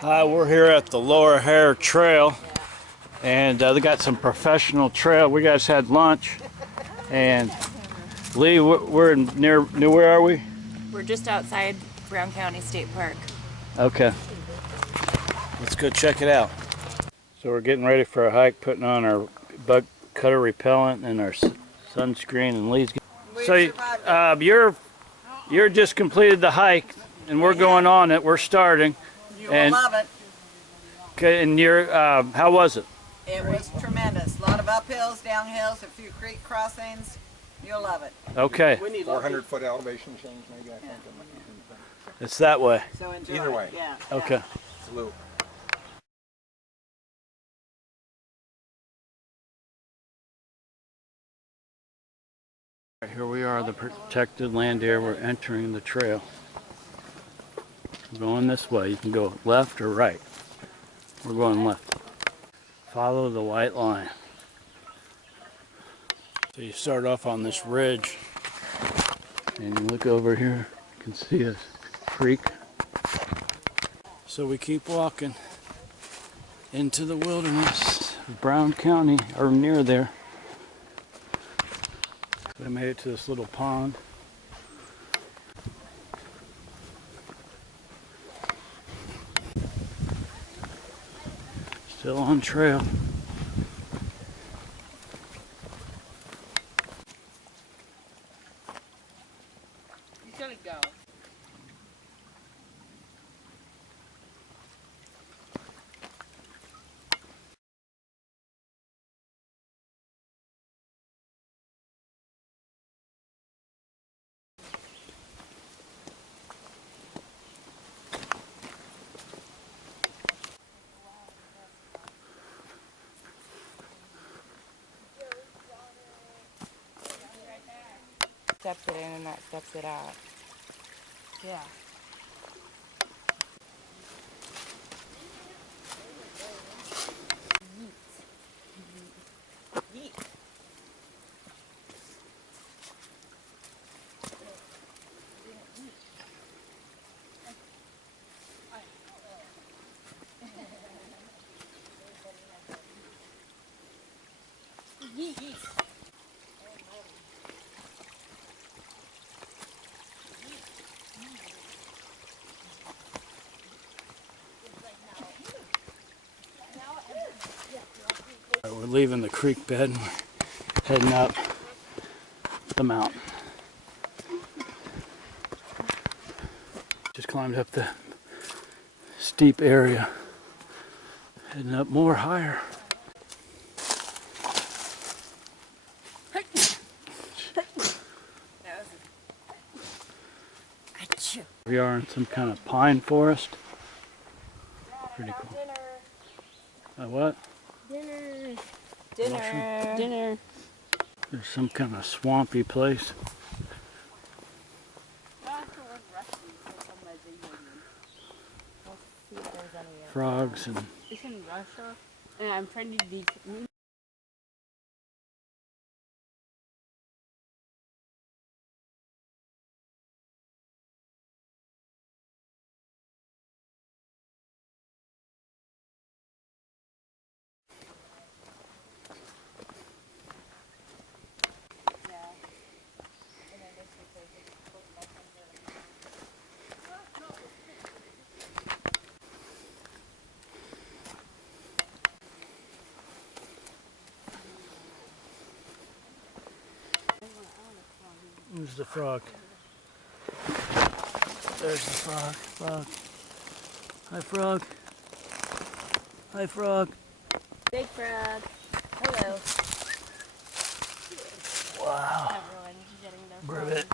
Hi, we're here at the Lower Hare Trail, and they got some professional trail. We guys had lunch, and Lee, we're near where are we? We're just outside Brown County State Park. Okay, let's go check it out. So we're getting ready for a hike, putting on our bug cutter repellent and our sunscreen, and Lee's. So you're just completed the hike, and we're going on it. We're starting. You will love it. Okay, and how was it? It was tremendous. A lot of uphills, downhills, a few creek crossings. You'll love it. Okay. We need 400-foot elevation change, maybe, I think. It's that way. So enjoy. Either way. Yeah. Okay. Salute. Here we are, the protected land area. We're entering the trail. We're going this way. You can go left or right. We're going left. Follow the white line. So you start off on this ridge, and you look over here, you can see a creek. So we keep walking into the wilderness of Brown County, or near there. So we made it to this little pond. Still on trail. He's gonna go. Steps it in and that steps it out. Yeah. We're leaving the creek bed and we're heading up the mountain. Just climbed up the steep area, heading up more higher. We are in some kind of pine forest. Pretty cool. What? Dinner. There's some kind of swampy place. Frogs and. It's in Russia, and I'm trying to be. There's the frog. There's the frog. Frog. Hi, frog. Hi, frog. Big frog. Hello. Wow. Everyone's getting their Ribbit.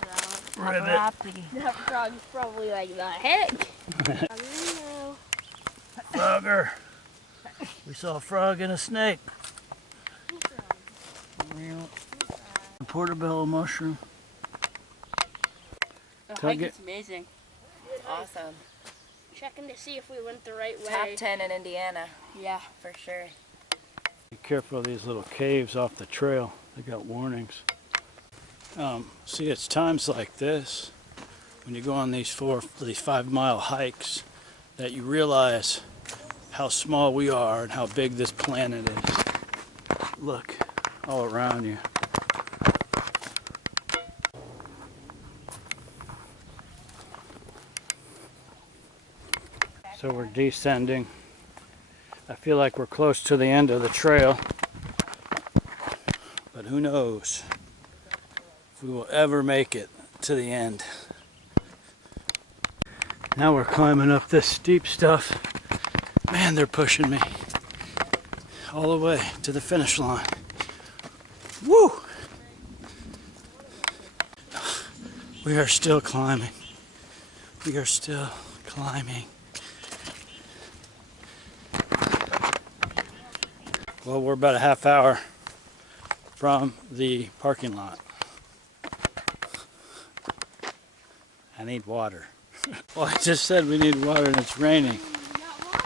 That frog's probably like, the heck? Frogger. We saw a frog and a snake. A portobello mushroom. The hike is amazing. Awesome. Checking to see if we went the right way. Top 10 in Indiana. Yeah. For sure. Be careful of these little caves off the trail. They got warnings. See, it's times like this, when you go on these 5-mile hikes, that you realize how small we are and how big this planet is. Look all around you. So we're descending. I feel like we're close to the end of the trail, but who knows if we will ever make it to the end. Now we're climbing up this steep stuff. Man, they're pushing me all the way to the finish line. Woo! We are still climbing. We are still climbing. Well, we're about a half hour from the parking lot. I need water. Well, I just said we need water and it's raining.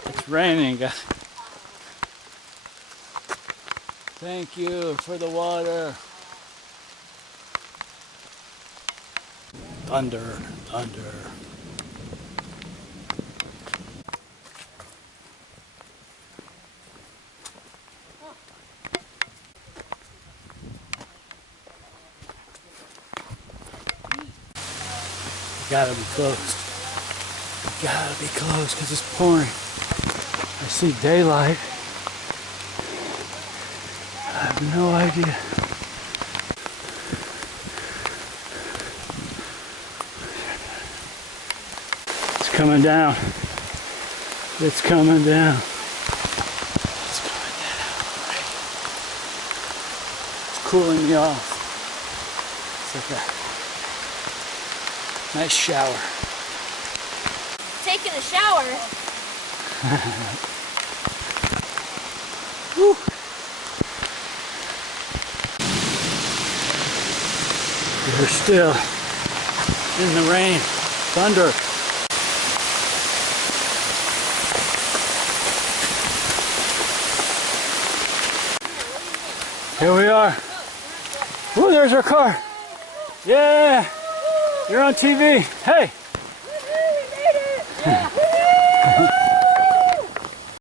It's raining, guys. Thank you for the water. Thunder, thunder. Gotta be close. Gotta be close because it's pouring. I see daylight. I have no idea. It's coming down. It's coming down. It's coming down. It's cooling me off. It's like a nice shower. Taking a shower. Woo. We're still in the rain, thunder. Here we are. Ooh, there's our car. Yeah, you're on TV. Hey.